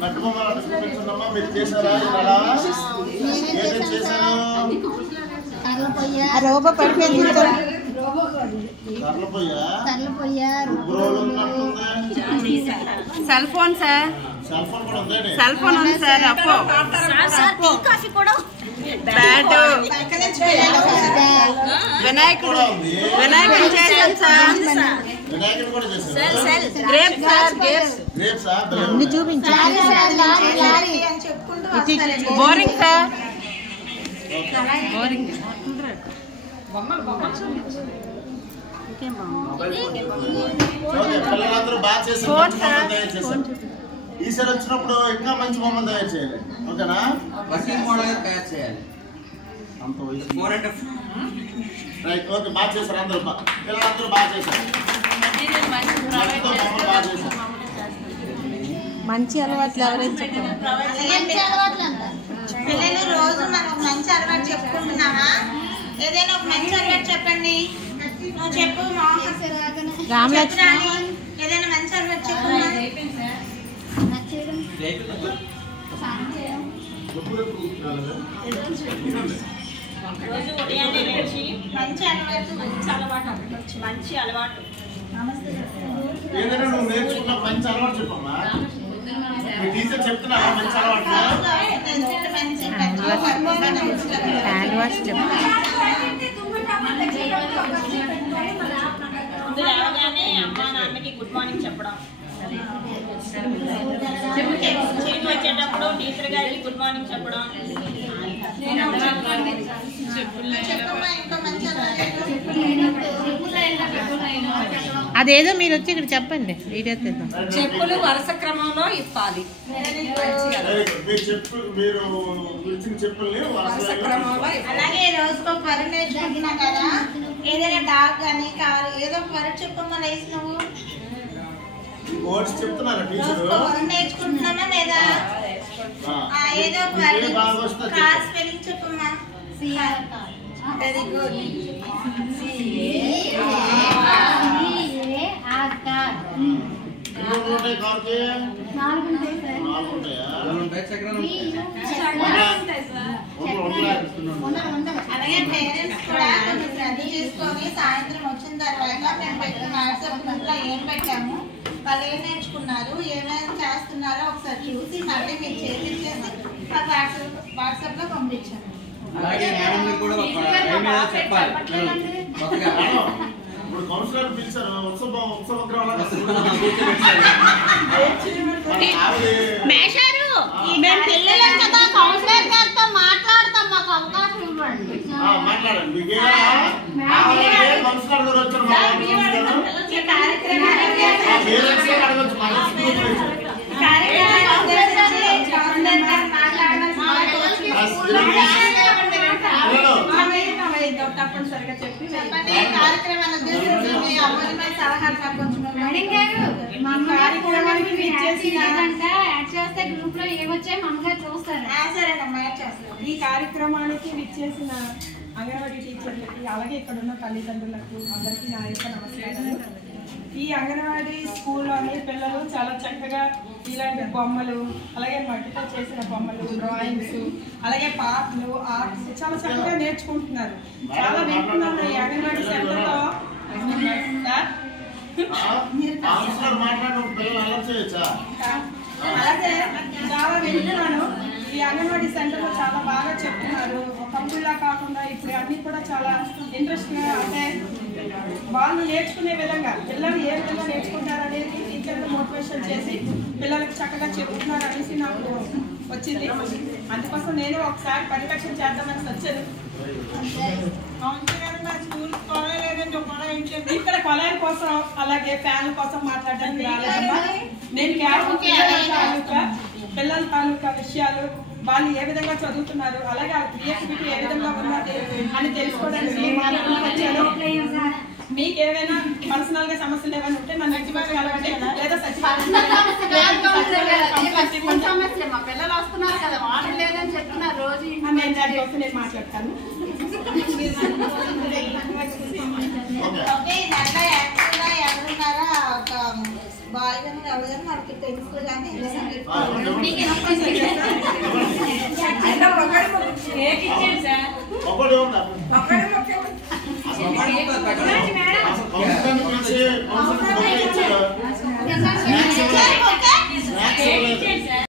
మట్టి బొమ్మలు చూపించుకున్నామా మీరు చేశారా ఇలా ఏదైనా చేశారు రోబో పడిపోయింది cell phone sir cell phone ఉంది సార్ అప్పో బ్యాట్ వినాయకుడు చేశాను సార్ గ్రేప్ సార్ అన్ని చూపించాలి బోరింగ్ సార్ బోరింగ్ పిల్లలందరూ బాగా చేశారు ఈసారి వచ్చినప్పుడు ఇంకా మంచి బొమ్మలు తయారు చేయాలి ఓకేనా తయారు చేయాలి రైట్ ఓకే బాగా చేశారు అందరూ పిల్లలందరూ బాగా చేశారు మంచి అలవాట్లు ఎవరైనా చెప్పండి పిల్లలు రోజు మనం మంచి అలవాటు చెప్పుకుంటున్నామా ఏదైనా ఒక మంచి అలవాటు చెప్పండి నువ్వు చెప్పు రామలక్ష్మి ఏదైనా మంచి అలవాటు చెప్పు రోజు ఉదయాన్నే లేచి మంచి అలవాటు ఏదైనా నువ్వు నేర్చుకున్న మంచి అలవాటు చెప్పమ్మా మీ టీచర్ చెప్తున్నారా మంచి అలవాటు లేవగానే అమ్మా నాన్నకి గుడ్ మార్నింగ్ చెప్పడం చేతి వచ్చేటప్పుడు టీచర్ గారికి గుడ్ మార్నింగ్ చెప్పడం అదేదో మీరు వచ్చి ఇక్కడ చెప్పండి వీడియో తీద్దాం చెప్పులు వరుస క్రమంలో ఇప్పాలి వరుస క్రమంలో అలాగే రోజుకో పరు నేర్చుకుంటున్నాం కదా ఏదైనా డాగ్ కానీ కారు ఏదో పరు చెప్పమ్మా లేచి నువ్వు నేర్చుకుంటున్నామా లేదా ఏదో కార్ స్పెల్లింగ్ చెప్పమ్మా వెరీ గుడ్ అలాగే పేరెంట్స్ కూడా కొంచెం శ్రద్ధ చేసుకొని సాయంత్రం వచ్చిన తర్వాత మేము పెట్టిన వాట్సాప్ గ్రూప్లో ఏం పెట్టాము వాళ్ళు ఏం నేర్చుకున్నారు ఏమైనా చేస్తున్నారో ఒకసారి చూసి మళ్ళీ మీరు చేపించేసి వాట్సాప్ లో పంపించాము మేము పిల్లలు కదా కౌన్సిలర్ గారితో మాట్లాడతాం మాకు అవకాశం ఇవ్వండి తప్పనిసరిగా చెప్పి కార్యక్రమాన్ని ఉద్దేశించి మీ అమూల్యమైన సలహాలు నాకు కొంచెం ఈ కార్యక్రమానికి విచ్చేసిన అంగన్వాడీ టీచర్లకి అలాగే ఇక్కడ ఉన్న తల్లిదండ్రులకు అందరికీ నా యొక్క నమస్కారాలు. ఈ అంగన్వాడీ స్కూల్లోని పిల్లలు చాలా చక్కగా ఇలాంటి బొమ్మలు అలాగే మట్టితో చేసిన బొమ్మలు డ్రాయింగ్స్ అలాగే పాటలు ఆర్ట్స్ చాలా చక్కగా నేర్చుకుంటున్నారు. చాలా వింటున్నాను ఈ అంగన్వాడీ సెంటర్లో అలాగే చాలా వింటున్నాను. ఈ అంగన్వాడీ సెంటర్లో చాలా బాగా చెప్తున్నారు. ఒకప్పుడులా కాకుండా ఇప్పుడు అన్నీ కూడా చాలా ఇంట్రెస్ట్గా అంటే వాళ్ళు నేర్చుకునే విధంగా పిల్లలు ఏ విధంగా నేర్చుకుంటారు అనేది టీచర్లు మోటివేషన్ చేసి పిల్లలకు చక్కగా చెప్తున్నారు అనేసి నాకు వచ్చింది. అందుకోసం నేను ఒకసారి పర్యవేక్షణ చేద్దామని వచ్చాను. ఇక్కడ కొలాయి కోసం అలాగే ఫ్యాన్ల కోసం మాట్లాడడానికి రాలేదమ్మా. నేను కేవలం పిల్లల తాలూకా విషయాలు వాళ్ళు ఏ విధంగా చదువుతున్నారు అలాగే క్రియేటివిటీ ఏ విధంగా ఉన్నది అని తెలుసుకోవడానికి వచ్చాను. మీకు ఏమైనా పర్సనల్ గా సమస్యలు ఏమైనా ఉంటే నన్ను ఎగ్జిబిట్ లేదా పిల్లలు వస్తున్నారు కదా వాళ్ళు లేదని చెప్తున్నారు రోజు నేను దానికోసం నేను మాట్లాడతాను. ఎవరున్నారా బాయ్ కానీ ఎవరు మనకి తెలుసు కానీ ఒకటి ఉందా? కౌన్సిలర్ని పిలిచి కౌన్సిలర్కి బొకే ఇచ్చారు.